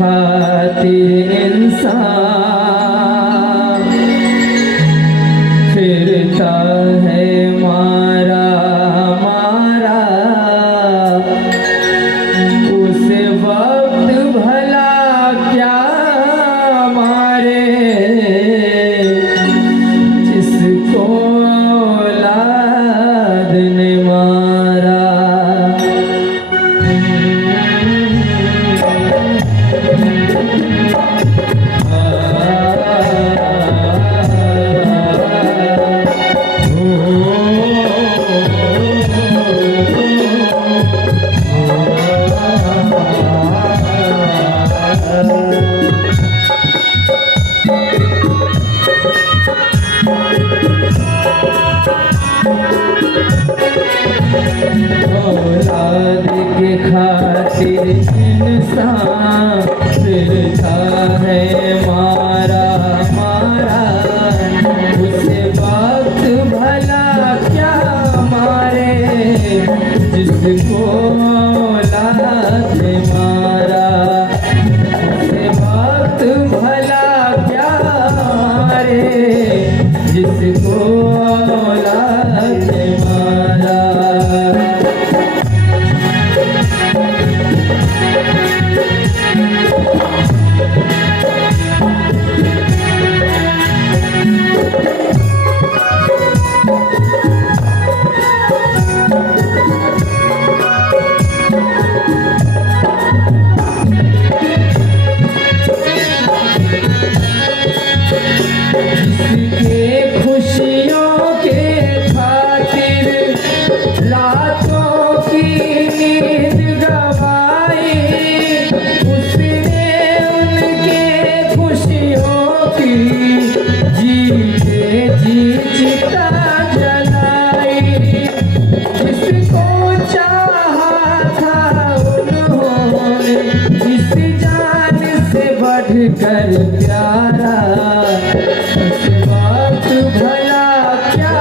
खातिर इंसान फिरता है मारा मारा, उस वक्त भला क्या मारे जिसको औलाद ने मारा। औलाद के खातिर इंसान फिरता है मारा मारा, उस वक्त भला क्या मारे जिसको औलाद ने मारा। उस वक्त भला क्या मारे जिसको औलाद ने मारा। जिसके खुशियों के खातिर रातों की नींद गवाई, उसने उनके खुशियों की जीते जी चिता जलाई। जिसको चाहा था उन्होंने इस जान से बढ़कर प्यारा, उस वक्त भला क्या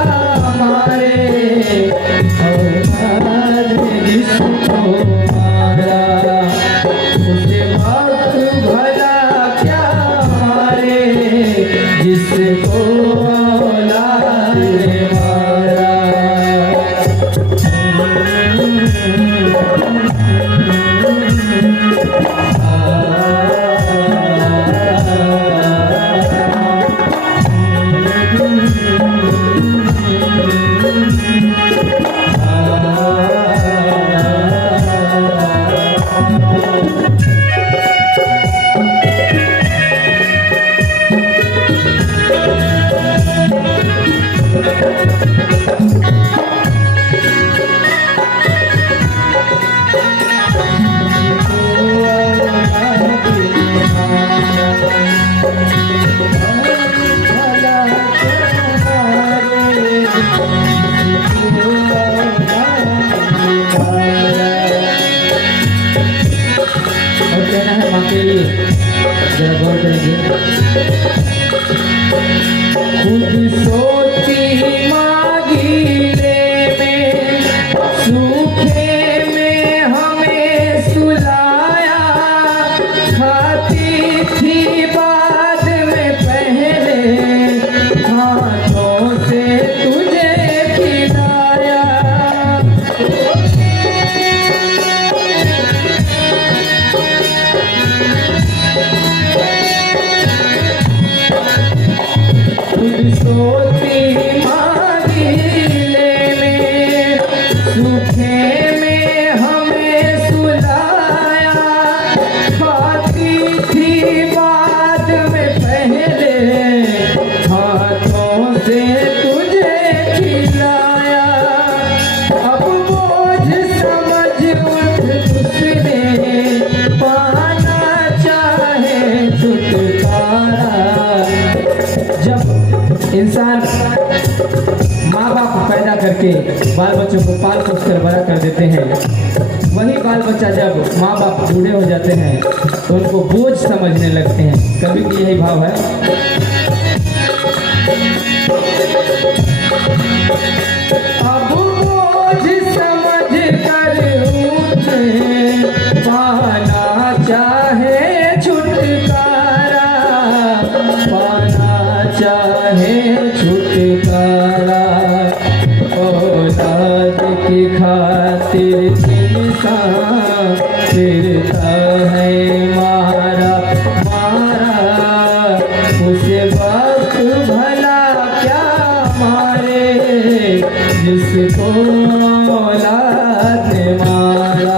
मारे औलाद ने जिसको मारा। उस वक्त भला क्या मारे जिसको औलाद ने मारा। खुद सोची मांगी ले में सूखे में हमें सुलाया, खाती थी बाद में पहले हाथों से तुझे खिलाया। सोती मांगी ले में सूखे में हमें सुलाया, खाती थी बाद में पहले हाथों से तुझे खिलाया। अब बोझ समझ उठ उसने पाना चाहे छुटकारा। जब इंसान माँ बाप पैदा करके बाल बच्चों को पाल पोस कर बड़ा कर देते हैं, वही बाल बच्चा जब माँ बाप बूढ़े हो जाते हैं तो उनको बोझ समझने लगते हैं। कभी भी यही भाव है। अब बोझ समझ कर उठे पाना चाहे की खातिर इंसान फिरता है मारा मारा, उसे वक्त भला क्या मारे जिसको औलाद ने मारा।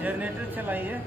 जनरेटर चलाइए।